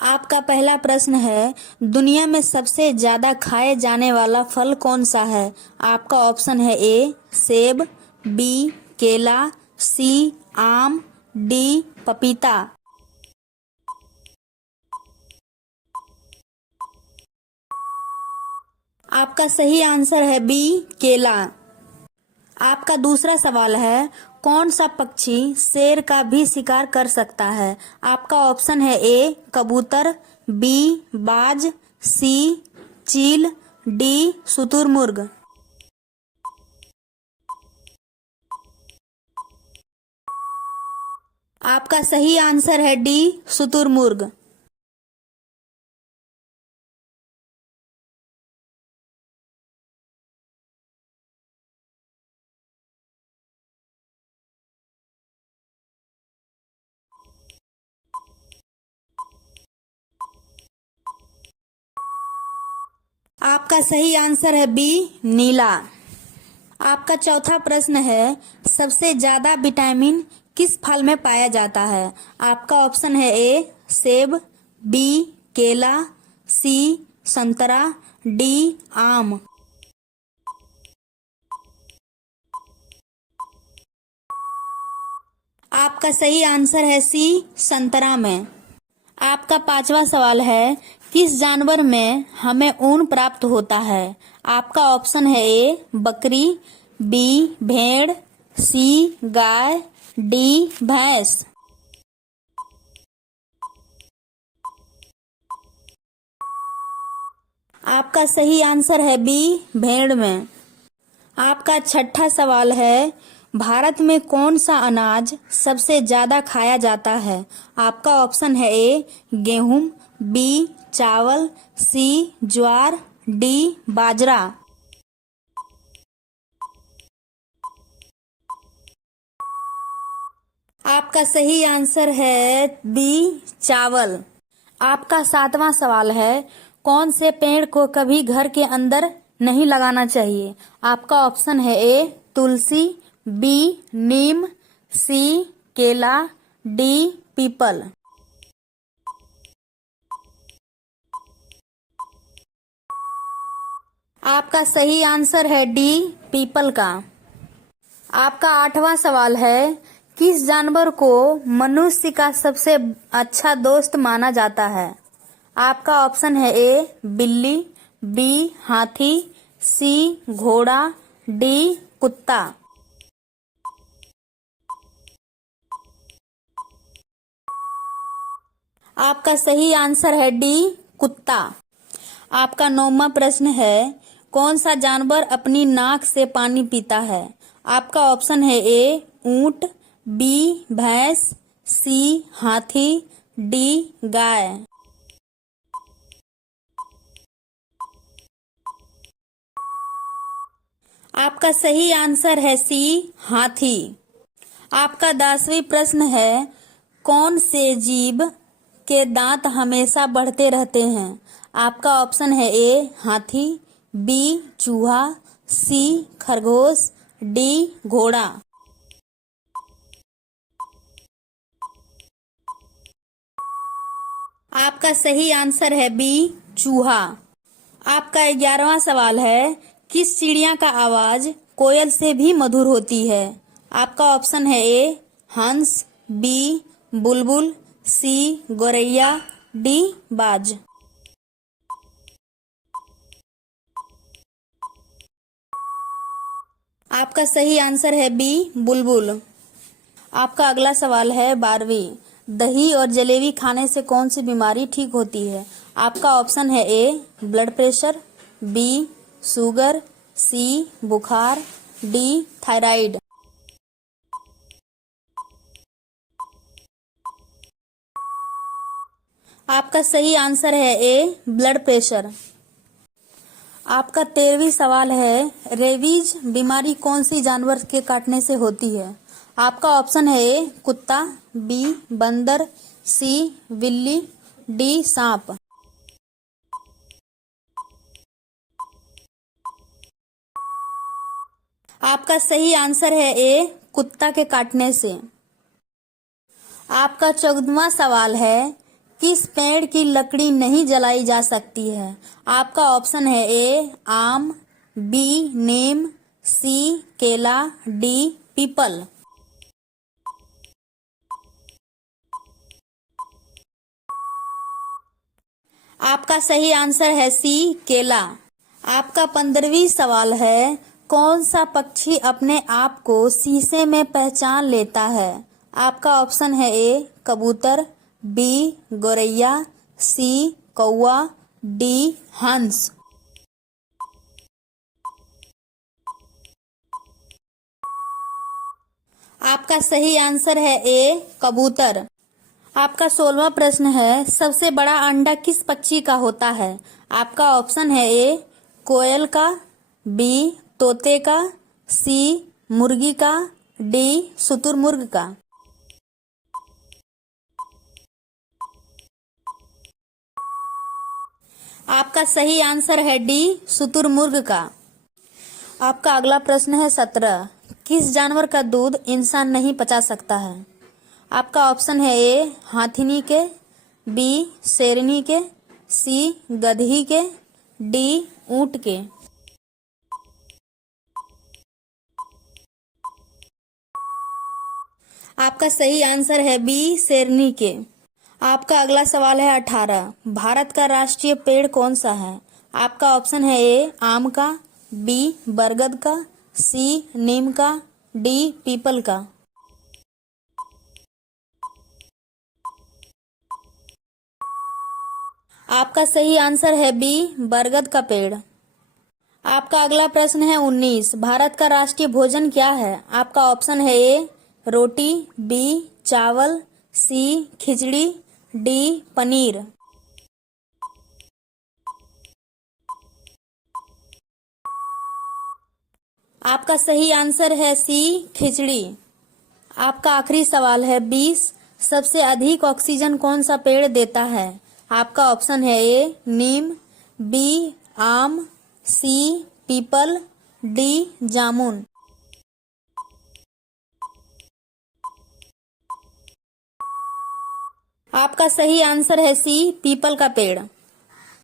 आपका पहला प्रश्न है, दुनिया में सबसे ज्यादा खाए जाने वाला फल कौन सा है? आपका ऑप्शन है ए सेब, बी केला, सी आम, डी पपीता। आपका सही आंसर है बी केला। आपका दूसरा सवाल है, कौन सा पक्षी शेर का भी शिकार कर सकता है? आपका ऑप्शन है ए कबूतर, बी बाज, सी चील, डी शुतुरमुर्ग। आपका सही आंसर है डी शुतुरमुर्ग। आपका सही आंसर है बी नीला। आपका चौथा प्रश्न है, सबसे ज्यादा विटामिन किस फल में पाया जाता है? आपका ऑप्शन है ए सेब, बी केला, सी संतरा, डी आम। आपका सही आंसर है सी संतरा में। आपका पांचवा सवाल है, किस जानवर में हमें ऊन प्राप्त होता है? आपका ऑप्शन है ए बकरी, बी भेड़, सी गाय, डी भैंस। आपका सही आंसर है बी भेड़ में। आपका छठा सवाल है, भारत में कौन सा अनाज सबसे ज्यादा खाया जाता है? आपका ऑप्शन है ए गेहूं, बी चावल, सी ज्वार, डी बाजरा। आपका सही आंसर है बी चावल। आपका सातवां सवाल है, कौन से पेड़ को कभी घर के अंदर नहीं लगाना चाहिए? आपका ऑप्शन है ए तुलसी, बी नीम, सी केला, डी पीपल। आपका सही आंसर है डी पीपल का। आपका आठवां सवाल है, किस जानवर को मनुष्य का सबसे अच्छा दोस्त माना जाता है? आपका ऑप्शन है ए बिल्ली, बी हाथी, सी घोड़ा, डी कुत्ता। आपका सही आंसर है डी कुत्ता। आपका 9वां प्रश्न है, कौन सा जानवर अपनी नाक से पानी पीता है? आपका ऑप्शन है ए ऊंट, बी भैंस, सी हाथी, डी गाय। आपका सही आंसर है सी हाथी। आपका 10वीं प्रश्न है, कौन से जीव के दांत हमेशा बढ़ते रहते हैं? आपका ऑप्शन है ए हाथी, बी चूहा, सी खरगोश, डी घोड़ा। आपका सही आंसर है बी चूहा। आपका 11वां सवाल है, किस चिड़िया का आवाज कोयल से भी मधुर होती है? आपका ऑप्शन है ए हंस, बी बुलबुल, सी गौरैया, डी बाज। आपका सही आंसर है बी बुलबुल। आपका अगला सवाल है 12वीं, दही और जलेबी खाने से कौन सी बीमारी ठीक होती है? आपका ऑप्शन है ए ब्लड प्रेशर, बी शुगर, सी बुखार, डी थायराइड। आपका सही आंसर है ए ब्लड प्रेशर। आपका 13वीं सवाल है, रेबीज बीमारी कौन सी जानवर के काटने से होती है? आपका ऑप्शन है ए कुत्ता, बी बंदर, सी बिल्ली, डी सांप। आपका सही आंसर है ए कुत्ता के काटने से। आपका 14वां सवाल है, किस पेड़ की लकड़ी नहीं जलाई जा सकती है? आपका ऑप्शन है ए आम, बी नीम, सी केला, डी पीपल। आपका सही आंसर है सी केला। आपका 15वीं सवाल है, कौन सा पक्षी अपने आप को शीशे में पहचान लेता है? आपका ऑप्शन है ए कबूतर, बी गौरैया, सी कौवा, डी हंस। आपका सही आंसर है ए कबूतर। आपका 16वां प्रश्न है, सबसे बड़ा अंडा किस पक्षी का होता है? आपका ऑप्शन है ए कोयल का, बी तोते का, सी मुर्गी का, डी शुतुरमुर्ग का। आपका सही आंसर है डी शुतुरमुर्ग का। आपका अगला प्रश्न है 17, किस जानवर का दूध इंसान नहीं पचा सकता है? आपका ऑप्शन है ए हाथीनी के, बी शेरनी के, सी गधी के, डी ऊंट के। आपका सही आंसर है बी शेरनी के। आपका अगला सवाल है 18, भारत का राष्ट्रीय पेड़ कौन सा है? आपका ऑप्शन है ए आम का, बी बरगद का, सी नीम का, डी पीपल का। आपका सही आंसर है बी बरगद का पेड़। आपका अगला प्रश्न है 19, भारत का राष्ट्रीय भोजन क्या है? आपका ऑप्शन है ए रोटी, बी चावल, सी खिचड़ी, डी पनीर। आपका सही आंसर है सी खिचड़ी। आपका आखिरी सवाल है 20, सबसे अधिक ऑक्सीजन कौन सा पेड़ देता है? आपका ऑप्शन है ए नीम, बी आम, सी पीपल, डी जामुन। आपका सही आंसर है सी पीपल का पेड़।